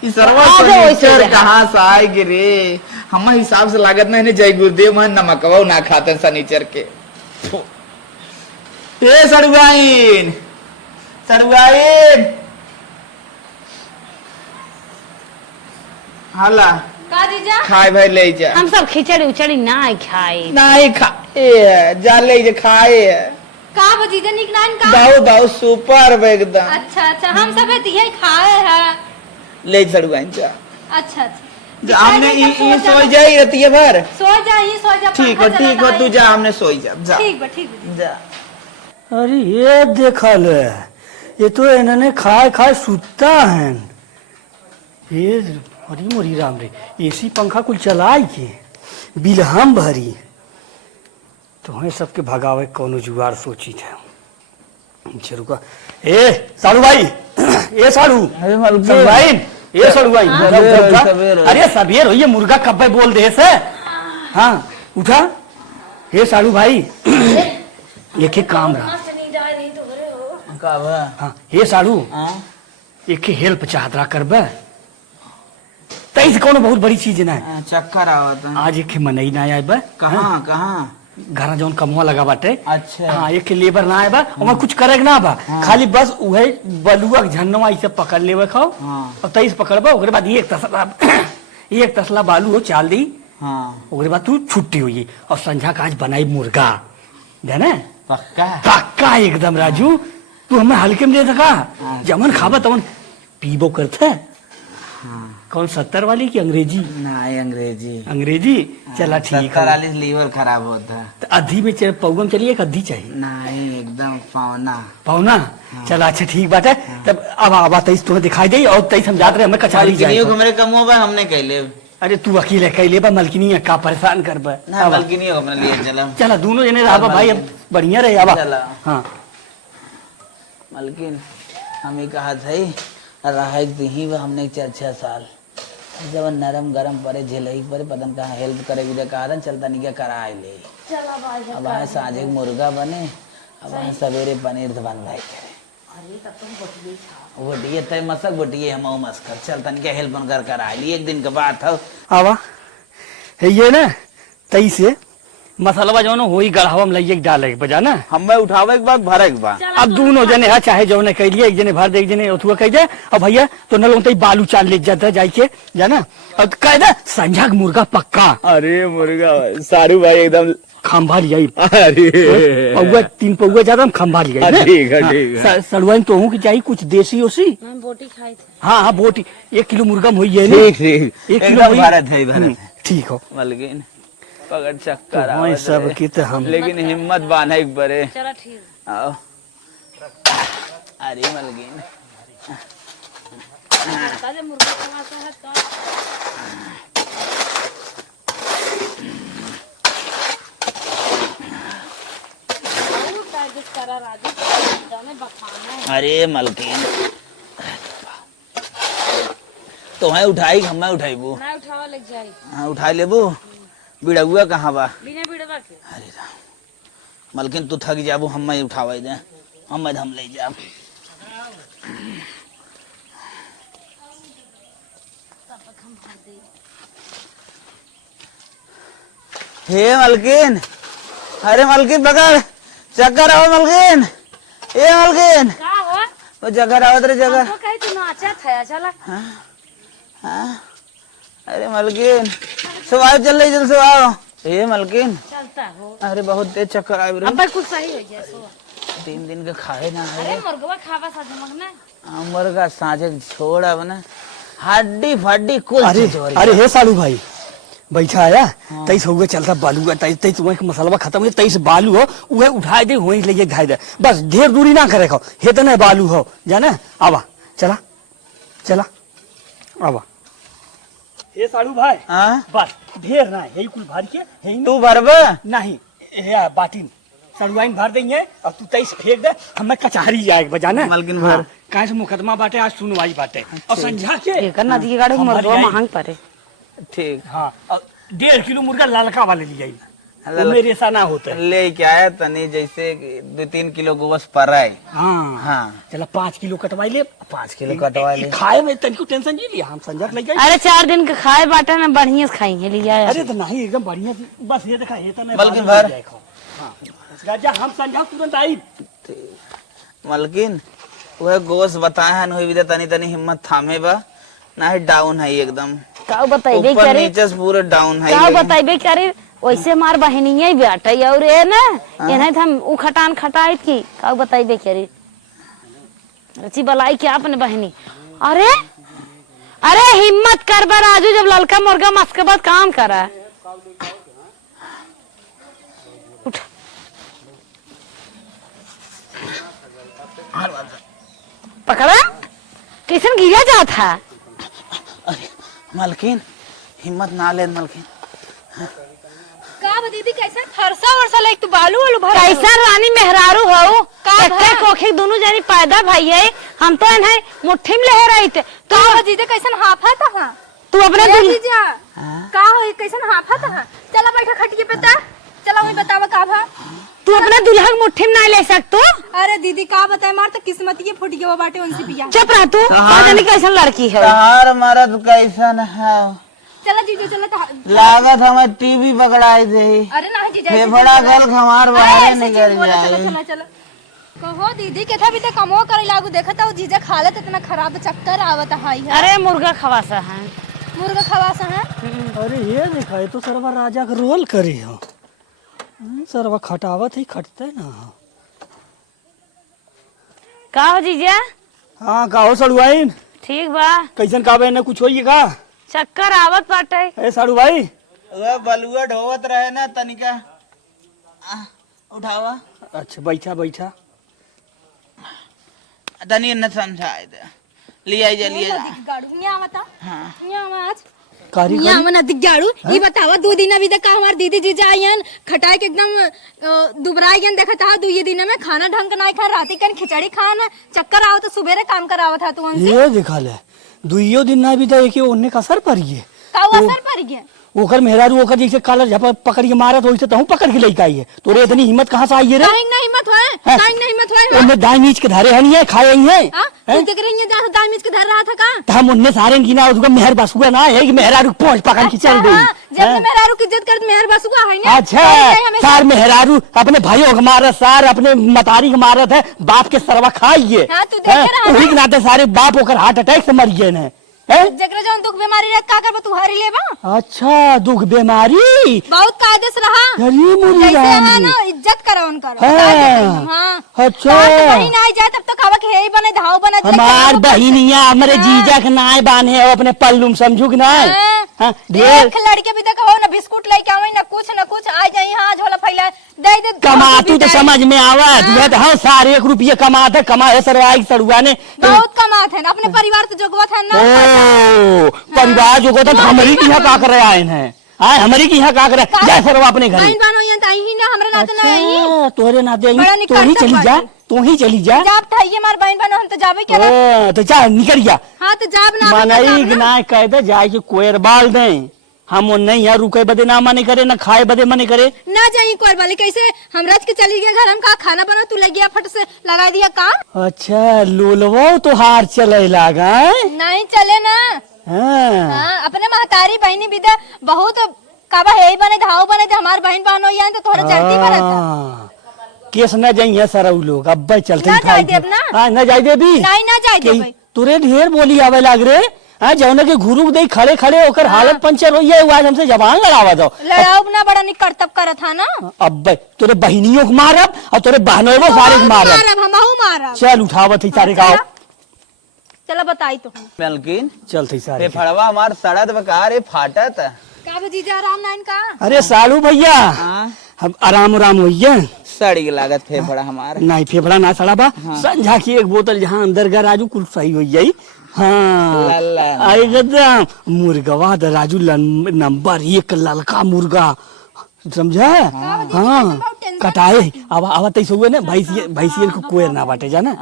इस सरवा आ जाओ ऐसे फर्नीचर रहा। कहाँ से आएगी रे हम हिसाब से लागत ना जय गुरुदेव मन नमकवा ना खाते सनीचर के। ए सड़ुआइन सड़ुआइन हाला का जीजा खाए भाई ले जा हम सब खिचड़ी उचड़ी ना खाए नहीं खाए जा ले जा खाए का बा जीजा निक नान का। बहुत बहुत सुपर एकदम अच्छा अच्छा हम सब यही खाए हैं। ले सड़ुआइन जा अच्छा अच्छा जा हमने ई सो जाई रतिये भर। सो जा ही सो जा ठीक हो तू जा हमने सोई जा जा ठीक बा ठीक बा। जा। अरे ये देखा ले ये तो इन्होंने खाए खाए सुता है ये। अरे मोरी राम रे एसी पंखा कुल चलाई के बिल हम भरी तो हमें सबके भगावे कोनो जुगाड़ सोची थे। जरूर का ए साड़ू भाई ए साड़ू अरे मलकिन। साड़ू भाई ए साड़ू भाई सवेर उठा। सवेर अरे सवेर हो ये मुर्गा कब बोल दे से। हाँ उठा ए साड़ू भाई एक एक काम रहा। का बा हाँ हे साड़ू हां एक हेल्प चाहत रहा करबे तैस कौन बहुत बड़ी चीज ना है। चक्कर आवत है। आज एक मनई ना आए बा कहाँ कहाँ? घर जौन कमुआ लगा बाटे। अच्छा। हाँ एक लेबर ना आए बा ओमा कुछ करे ना बा खाली बस उहे बलुआ के झन्नवा इसे पकड़ लेवे खाओ और तैस पकड़बा ओकरे बाद एक तसला बालू हो चाल दी। हाँ ओकरे बाद तू छुट्टी हुई और संझा का आज बनाई मुर्गा जाने पक्का। पक्का एकदम राजू तू हमें हल्के में दे सका जमन खाबा तमन पीबो करते। कौन 70 वाली की अंग्रेजी? नहीं अंग्रेजी। अंग्रेजी चला ठीक है। 40 लीवर खराब होता है। तो अधी में पौगम चलिए एक अधी चाहिए। नहीं एकदम पौना। पौना चला अच्छा ठीक बात है। तब अब आवा तेईस तुम्हें दिखाई दे और तेईस हम जाते रहे हमें कचहरी जाए। मेरे कमो बा हमने कहले। अरे तू अकेले कहले बा मलकिनी का परेशान कर बा ना मलकिनी को अपने लिए चला। चला दोनों जने रहा भाई अब बढ़िया रहे आवा। हाँ मलकिन हमें कहा था रहा ही हमने 4-6 साल जब नरम गरम परे झेलई परे पतन कहाँ हेल्प करे भी कहा चलता नहीं क्या करा ले। अब आए साझे मुर्गा बने अब आए सवेरे पनीर बन भाई करे बोटिए तय मसक बोटिए हम मस्कर चलता नहीं क्या हेल्प कर करा ली। एक दिन के बात है आवा है ये ना तई से मसाला जो हो ही गढ़ावा में लइए डाले के बजा ना हमें उठावे के बाद भरे के बाद। अब दोनों जने है चाहे जो ने कह लिया एक जने भर दे एक जने उठुआ कह दे। अब भैया तो न लोग बालू चाल ले जाता जाई के जाना अब कह दे संझा का मुर्गा पक्का। अरे मुर्गा सारू भाई एकदम खंभा लिया अरे पौवा 3 पौवा ज्यादा खंभा लिया ठीक है ठीक है। सड़वाइन तो हूँ कि चाहिए कुछ देसी ओसी। बोटी खाई थी। हाँ बोटी 1 किलो मुर्गा में हुई है ठीक ठीक 1 किलो भारत है ठीक हो मलकिन पकड़ चक्कर तो सब की तो हम लेकिन हिम्मत बांधा एक बरे। चला ठीक। आओ अरे मलकिन मुर्गा कमाता है तो अरे मलकिन तुम्हें उठाई हमें उठाईबू ना उठावा लग जाए। हाँ उठा लेबू। बिड़ुआ कहाँ बा? बिना बिड़वा के। अरे राम मलकिन तू थक जाबू हमें उठावे दे हम ले जाब। हे मलकिन अरे मलकिन पकड़ चक्कर आओ मलकिन। ए मलकिन का हो? वो जगह आओ तेरे जगह। तो कहीं तू नाचा था चला। हाँ अरे मलकिन सुबह चल रही जल्द सुबह। ए मलकिन चलता हो। अरे बहुत तेज चक्कर आए अब कुछ सही हो गया सो। 3 दिन के खाए ना अरे मुर्गा खावा सा दिमाग में। मुर्गा साँझे छोड़ अब ना हड्डी फड्डी कुल अरे हे सालू भाई बैठा आया तेईस हो गए चलता बालू तेईस मसाला खत्म हो तेईस बालू हो वह उठाए दे वहीं ले घाय दे बस ढेर दूरी ना करे खाओ हे तो नहीं बालू हो जाना आवा चला चला आवा हे सालू भाई बस ढेर ना है कुल भर के तू भरबे नहीं हे बाटी सड़ुआइन भर देंगे और तू तेईस फेंक दे हमें कचहरी जाए बजाना मलकिन भर कहाँ से मुकदमा बाटे आज सुनवाई बाटे और संझा के करना दी गाड़ी मुर्गा महंग पड़े। ठीक हाँ 1.5 किलो मुर्गा लालका वाले ले जाइए मेरे ऐसा ना होता ले क्या है तनी जैसे 2-3 किलो गोबस पर रहा है। हाँ हाँ चला 5 किलो कटवाई ले 5 किलो कटवा ले खाए में तनिको टेंशन जी लिया हम संजय ले गए। अरे 4 दिन के खाए बाटा ना बढ़िया से खाएंगे लिया। अरे तो नहीं एकदम बढ़िया बस ये देखा ये तो नहीं मलकिन भर राजा हम संजय तुरंत आई मलकिन वह गोश बताए हन हुई भी तनी तनी हिम्मत थामे बा ना है डाउन है एकदम का बताइबे ऊपर करे नीचे से पूरे डाउन है। का बताइबे करे वैसे मार बहनिया ही बेटा और ए ना एने हम उ खटान खटाई की का बताइबे करे रची बलाई के अपने बहनी। अरे अरे हिम्मत कर बा राजू जब ललका मुर्गा मस्क बाद काम करा उठ पकड़ा किसन गिरा जा था। अरे मलकिन हिम्मत ना ले मलकिन का दीदी कैसे फरसा वरसा लाइक तू बालू वालू भर कैसा रानी मेहरारू हो का कट्टे कोखे दोनों जानी पैदा भाई है हम तो इन्हें मुट्ठी में ले रही थे तो जीजा कैसन हाफा था तू अपने जीजा का हो कैसन हाफा था चला बैठा खटिए पे ता चला वही बतावा का भा तू तू अपना दुल्हा के मुट्ठी में ना ले सकतो। अरे दीदी का बताए मार तो किस्मत ये फूट गया वो बाटे उनसे पिया। चुप रह तू, पता नहीं कैसन लड़की है। तहार मरद कैसन है? चला जीजू चला। लागत हमें टीवी पकड़ाई दे। अरे ना जीजा फेफड़ा गल हमार बाहर निकल जाए। चला चला। कहो दीदी के था भी तो कमो करे लागू देखता हूँ जीजा हालत इतना खराब चक्कर आवत हाई है। अरे मुर्गा खवासा है। मुर्गा खवासा है। अरे ये देखा, ये तो सरवा राजा का रोल करे हो। सरवा खटावत ही खटते ना। का हो जीजा? हाँ का हो साड़ू भाई? ठीक बा। कैसन का बहन कुछ होइए का? चक्कर आवत बाटे। ए साड़ू भाई वह बलुआ ढोवत रहे ना तनिका उठावा। अच्छा बैठा बैठा। तनी न समझाए दे। लिया जा। गाड़ू न्या आवता। हाँ। न्या आवाज। कारी न्या आवा नदिक गाड़ू। ये बतावा 2 दिन अभी तक हमार दीदी जीजा आयन खटाई के एकदम दुबराई गन देखता है 2 दिन में खाना ढंग का नहीं खा राती कन खिचड़ी खाना चक्कर आओ तो सुबेरे काम करावा था तू उनसे। ये देखा ले 2 दिन ना भी तो एक ओने का असर पड़िए। का वो असर पड़ गया। ओकर मेहरारू ओकर जैसे कालर झपा पकड़ के मारत वैसे तो पकड़ के लेके आई है। तोरे इतनी हिम्मत कहाँ से आई है रे? काहे ना हिम्मत होए? हाँ। काहे ना हिम्मत होए? उन्हें दाई मीच के धारे हनी है खाए ही है। हां तू देख रही है जहां दाल मिर्च के धर रहा था का? तो हम उन्हें सारे गिना उसका मेहर बसुआ ना है कि मेहरारू पोंछ पकड़ के चल गई। जब मेहरारू की इज्जत कर मेहर बसुआ है ना। अच्छा सार मेहरारू अपने भाइयों के मारत, सार अपने मतारी के मारत है, बाप के सरवा खाइए। हाँ, तू देख रहा है। वही के नाते सारे बाप होकर हार्ट अटैक से मर गए ने। जगरा जौन दुख बीमारी रह का करबो तू हारी लेबा। अच्छा दुख बीमारी बहुत कायदे से रहा। गरीब मुरी जैसे है रानी। ना इज्जत करो उनका। हाँ। हां अच्छा कहीं ना जाए तब तो खावा के हे बने धाव बने। हमार बहिनिया हमारे जीजा के नाय बांधे हो अपने पल्लू में समझू के नाय। हाँ, ढेर देख लड़के भी देखो ना बिस्कुट लेके आवे ना कुछ आ जाई हां झोला फैला दे दे। कमातू तो समझ में आवत है तो हाँ सारे 1 रुपया कमाते कमाए सरवाई सड़ुआ ने बहुत कमात है ना अपने परिवार तो जोगवा था ना। ओ परिवार जो को तो हमारी की यहाँ का कर रहे आए हैं। हाँ हमारी की यहाँ का कर रहे जाए सरवा अपने घर। बहन बानो यंत आई ही ना हमरा नाते ना आई। अच्छा तोरे नाते बड़ा आई निकट तो ही तक चली जा, बाटे। तो ही चली जा। जाब था ये मार बहन बानो हम तो जाबे के ना। तो जा निकल जा। हां तो जाब ना मनई गना कह दे जाए के कोयर बाल दे। हम वो नहीं यार रुके बदे ना मने करे ना खाए बदे मने करे ना जाई कोई वाले कैसे हम रज के चली गए घर हम का खाना बना तू लग गया फट से लगा दिया काम। अच्छा लोलवो तो हार चले लागा नहीं चले ना। हाँ हाँ अपने महतारी बहनी भी दे बहुत काबा है बने धाव बने थे हमार बहन बहनो यहाँ तो थोड़ा जल्दी बरता। केस न जाइए सर लोग अब चलते ना जाए देब ना। हाँ न जाए दे भी नहीं ना जाए दे भाई। तुरे ढेर बोली आवे लाग रे। हाँ जौने के घुरुक दे खड़े खड़े होकर हालत पंचर होई है आज हमसे जबान लड़ावा दो। लड़ाओ ना बड़ा निकर्तब करत था ना। अब तुरे बहनियों को मारब और तुरे बहनों को सारे को मारब। हमहू मारब। चल उठावत ही सारे का चलो बताई तो मलकिन चलते सारे के। फेफड़वा हमार सड़त बकार फाटत। का जीजा आराम नाइन का। अरे सालू भैया हम आराम आराम होइए। सड़ी लागत फेफड़ा हमार। नहीं फेफड़ा ना सड़ा बा संझा की 1 बोतल जहाँ अंदर गा राजू कुल सही हो जाई। हाँ लल्ला। आई गदा मुर्गवा द राजू नंबर 1 ललका मुर्गा समझा। हाँ कटाए अब आवत ऐसे हुए ना भैंसियन को कोयर ना बाटे जाना।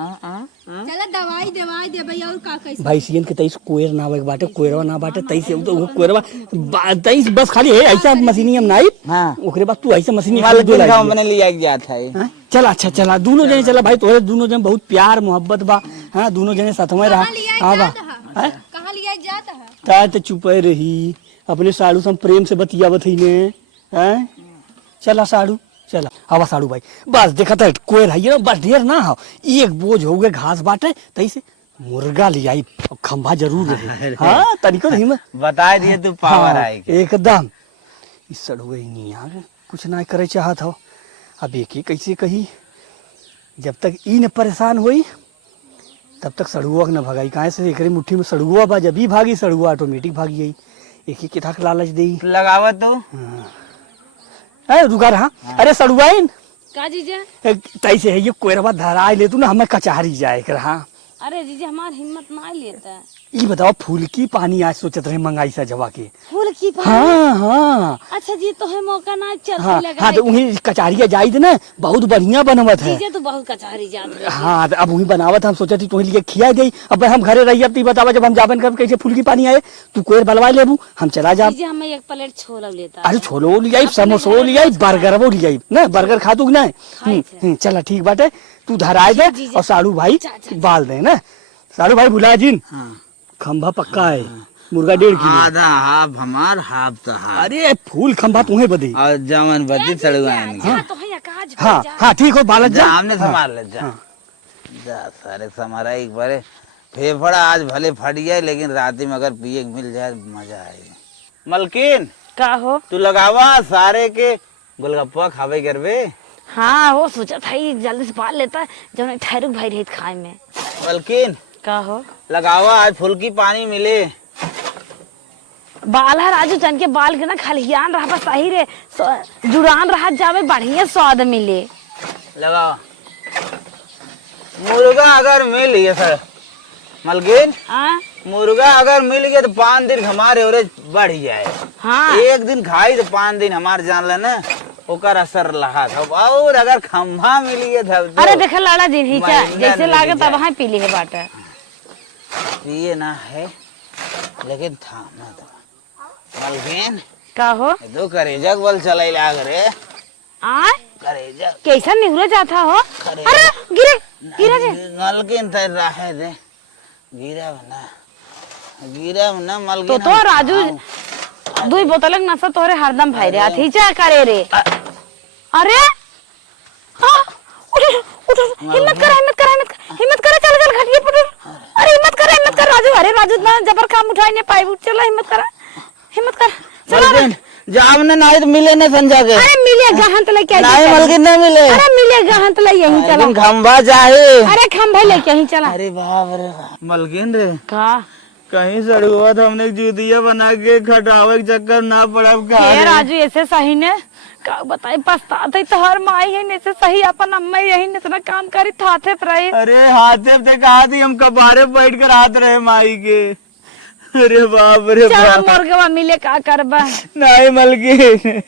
चलो दवाई दे भैया और का कैसे। भैंसियन के तैस कोयर ना बाटे कोयरवा ना बाटे तैस तो कोयरवा तैस बस खाली है ऐसा मशीनी हम नाई। हाँ ओकरे बाद तू ऐसा मशीनी मलकिन का मैंने लिया जाता है। चल अच्छा चला दोनों जने चला भाई तोरे दोनों जने बहुत प्यार मोहब्बत बा। हाँ दोनों जने साथ में रहा। हाँ बा कहाँ लिया जाता है। ता तो चुपे रही अपने साड़ू से प्रेम से बतियावत ही ने। हैं चला साड़ू चला हवा साड़ू भाई बस देखा था कोई रही ना बस ढेर ना हो 1 बोझ हो गए घास बाटे तैसे मुर्गा ले आई खंभा जरूर रहे। हाँ तनिको हिम्मत बता दिए तू पावर आएगी एकदम इस सड़ुए नहीं यार कुछ ना करे चाहत हो। अब एक ही कैसे कही जब तक ई न परेशान हुई तब तक सड़ुआ न भगाई कहाँ से एक मुट्ठी में सड़ुआ बा जब भी भागी सड़ुआ ऑटोमेटिक भागी गई। एक ही किताक लालच दी लगावत तू रुका रहा। अरे सड़ुआइन का जीजा तैसे है ये कोयरवा धरा ले तू ना हमें कचहरी जाए कर। हाँ अरे जीजा हमार हिम्मत ना लेता है। ये बताओ फूल की पानी आज सोचत रहे मंगाई सा जवा के। फूल की पानी? हाँ हाँ अच्छा जी तो है मौका ना चल हाँ लगा हाँ, तो वही कचारिया जाई थे ना, बहुत बढ़िया बनवत है। जीजा तो बहुत कचहरी जात रहे। हाँ तो अब वही बनावत हम सोचा थी तुम्हें लिए खिया गई। अब हम घरे रही, अब ती बतावा जब हम जाबन कब कैसे फूल की पानी आए, तू कोई बलवा लेबू हम चला जा। जीजा हमें एक प्लेट छोला लेता। अरे छोलो लियाई, समोसो लियाई, बर्गर लियाई ना, बर्गर खा तू ना। चला ठीक बाटे, तू धराए दे जीजा। और साड़ू भाई बाल दे ना। साड़ू भाई भुला जिन, खंभा पक्का है, मुर्गा 1.5 किलो। आधा हाफ हमार हाफ तो हाफ। अरे फूल खंभा तुम्हें बदे। और जमन बदी चढ़वाएंगे। हाँ तो है काज हाँ हाँ ठीक हो, बालक जा जा। हमने संभाल ले जा। जा सारे समारा एक बारे फेफड़ा आज भले फट जाए, लेकिन रात में अगर पिए मिल जाए मजा आएगा। मलकिन का हो? तू लगावा सारे के गोलगप्पा खावे करबे। हाँ वो सोचा था ये जल्दी से पाल लेता है जब ठहरुक भाई रहित खाए में। मलकिन का हो? लगावा आज फुल की पानी मिले। बाल है राजू चन के बाल के ना खलियान रहा बस सही रे जुड़ान रहा जावे बढ़िया स्वाद मिले। लगाओ मुर्गा अगर मिल गया सर मलकिन, हाँ मुर्गा अगर मिल गया तो 5 दिन हमारे एवरेज बढ़ जाए। हाँ एक दिन खाई तो 5 दिन हमारे जान लेना ओकर असर रहा था। और अगर खंभा मिल गया था तो अरे देख लाड़ा जी ही चा महीना जैसे मिल लागे जाए। तब वहाँ पी ली है बाटा। पिए ना है लेकिन थामना तो मलकिन का हो? दो करेजक बल चलाई लाग रे। आय करेजक कैसा निहुरे जाता हो? अरे गिरे गिरा जे। मलकिन तर रहे दे गिरा ना मलकिन। तो राजू 2 बोतल नशा तोरे हरदम भाई रे अथी चा करे रे। अरे हाँ उठ हिम्मत कर हिम्मत कर चल चल घटिया पड़। अरे हिम्मत कर राजू। अरे राजू ना जबर काम उठाई ने पाई चलो हिम्मत कर चलो। जाम ने नहीं तो मिले ना संजा के। अरे मिलेगा हंत लेके आई। नहीं मलकिन नहीं मिले। अरे मिलेगा हंत ले यहीं चला। लेकिन खंभा चाहे। अरे खंभे लेके यहीं चला। अरे बाप रे मलकिन रे का कहीं सड़ुआ था हमने जूतिया बना के खटावे के चक्कर ना पड़ा। ये राजू ऐसे सही ने का बताई पछताते तो हर माई है ऐसे सही अपन अम्मा यही ने इतना काम करी थाथे पर रही। अरे हाथे पे कहा थी हम कबारे बैठ कर हाथ रहे माई के। अरे बाप रे चलो बाप। मुर्गवा मिले का करबा। नहीं मलकिन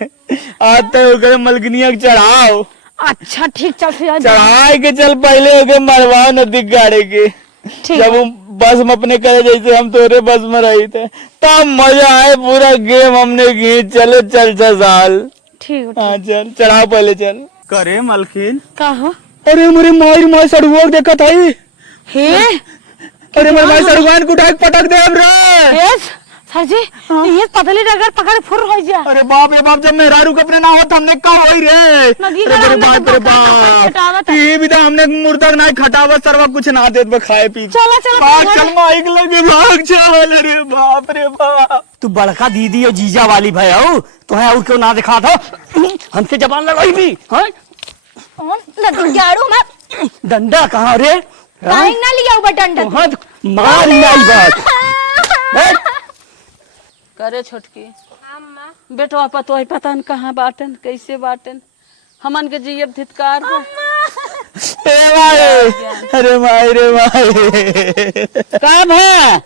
आते हो गए मलकिनिया चढ़ाओ। अच्छा ठीक चल फिर चढ़ाए के चल पहले हो गए मरवाओ नदी गाड़े के। ठीक जब हम बस में अपने करे जैसे हम तोरे बस में रही थे तब मजा आए पूरा गेम हमने खींच। चलो चल साल ठीक हाँ चल चढ़ाओ पहले चल करे मलकिन। का हो? अरे मेरी माई सड़ुआ देखा था हे अरे मेरी माई सड़ुआन को उठा के पटक दे हम रे। यस सर जी ये पतली डगर पकड़ फुर हो जा। अरे बाप रे बाप जब मेहरारू अपने ना हो तो हमने कहा होई रे। नगी अरे हमने बाप तो रे खटावत बाप है। ये भी तो हमने मुर्दा ना खटावा सरवा कुछ ना देत खाए पी। चलो चलो भाग चल माइक लगे भाग चल। अरे बाप रे बाप तू बड़का दीदी और जीजा वाली भाई हो तो है और क्यों ना दिखा था हमसे जबान लड़ाई भी। हाँ गाड़ू मत डंडा कहाँ रे? काहे ना लिया हुआ डंडा। हाँ मार आई बात। करे छोटकी बेटवा पतो है पता न कहाँ बाटन कैसे बाटन हमन के जीव धितकार बा। अरे माई रे माई कब है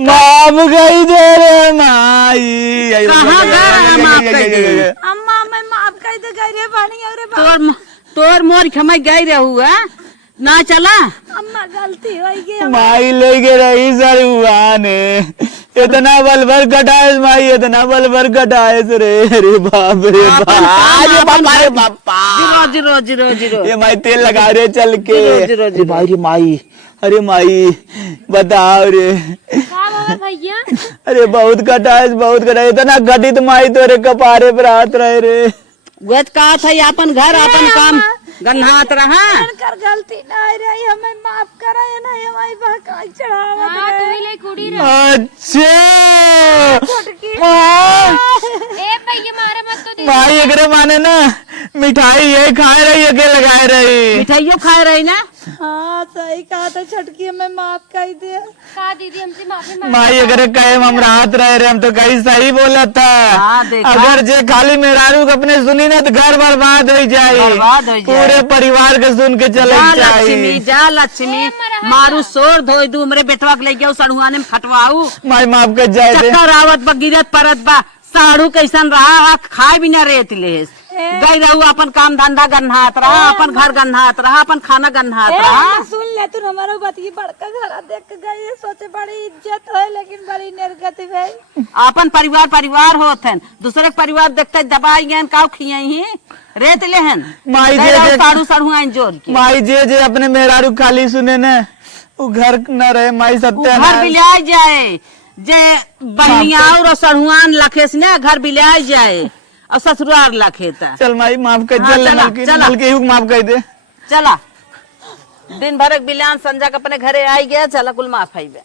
माफ गई दे रे माई। कहाँ गए माफ कर दे? अम्मा मैं माफ कर दे गई रे पानी अरे तोर मोर खमई गई रे हुआ ना चला। अम्मा गलती हो गई। माई लेके रही सरुआ ने इतना बल भर कटाए माई इतना बल भर कटाए रे। अरे बाप रे बाप। जीरो ये माई तेल लगा रहे चल के। जीरो माई रे माई अरे माई बताओ रे। भैया अरे बहुत कटाए इतना घटित माई तोरे कपारे पर हाथ रहे रे। वह कहा था अपन घर अपन काम गन्हात रहा। कर गलती ना रही हमें माफ करा है ना हमारी बहकाई चढ़ावत है कुड़ी रे। अच्छा ए भैया मारे मत तो माई एकरे माने ना मिठाई ये खाए रही है के लगाए रही। मिठाइयों खाए रही ना हाँ सही कहा था, छटकी हमें माफ कर दे। का दीदी हमसे माफी मांग। माई अगर कहे हम रात रहे रे हम तो कहीं सही बोला था। हाँ, देखा। अगर जे खाली मेहरारू के अपने सुनी ना तो घर बर्बाद हो जाए, बर्बाद हो जाए। पूरे परिवार के सुन के चले जा जाए। लक्ष्मी, जा लक्ष्मी, मारू सोर धोई दू मेरे बेटवा के लेके सड़ुआने में फटवाऊ। माई माफ कर जाए दे। चक्कर आवत बा, गिरत परत बा, साड़ू कैसन रहा, खाए बिना रेत ले गई रहू, अपन काम धंधा गन्हात रहा, अपन घर गन्हात रहा, अपन खाना गन्हात रहा। सुन ले तू हमारा बात, ये बड़का घर देख के गई, सोचे बड़ी इज्जत है लेकिन बड़ी निर्गति भाई। अपन परिवार परिवार होत है, दूसरे के परिवार देखते दबाई गए काउ खियाई रेत लेहन माई गई जे रहू जे साड़ू सड़ुआइन जोड़ के। माई जे अपने मेहरारू खाली सुने न वो घर न रहे माई उ सत्य घर बिलाय जाए, जे बनिया और सड़ुआन लखेस ने घर बिलाय जाए और ससुराल लखेता। चल माई माफ कर हाँ, चल चला, चला। नलकी हुक माफ कर दे। चला दिन भर बिलान संजा के अपने घरे आई गया, चला कुल माफ है।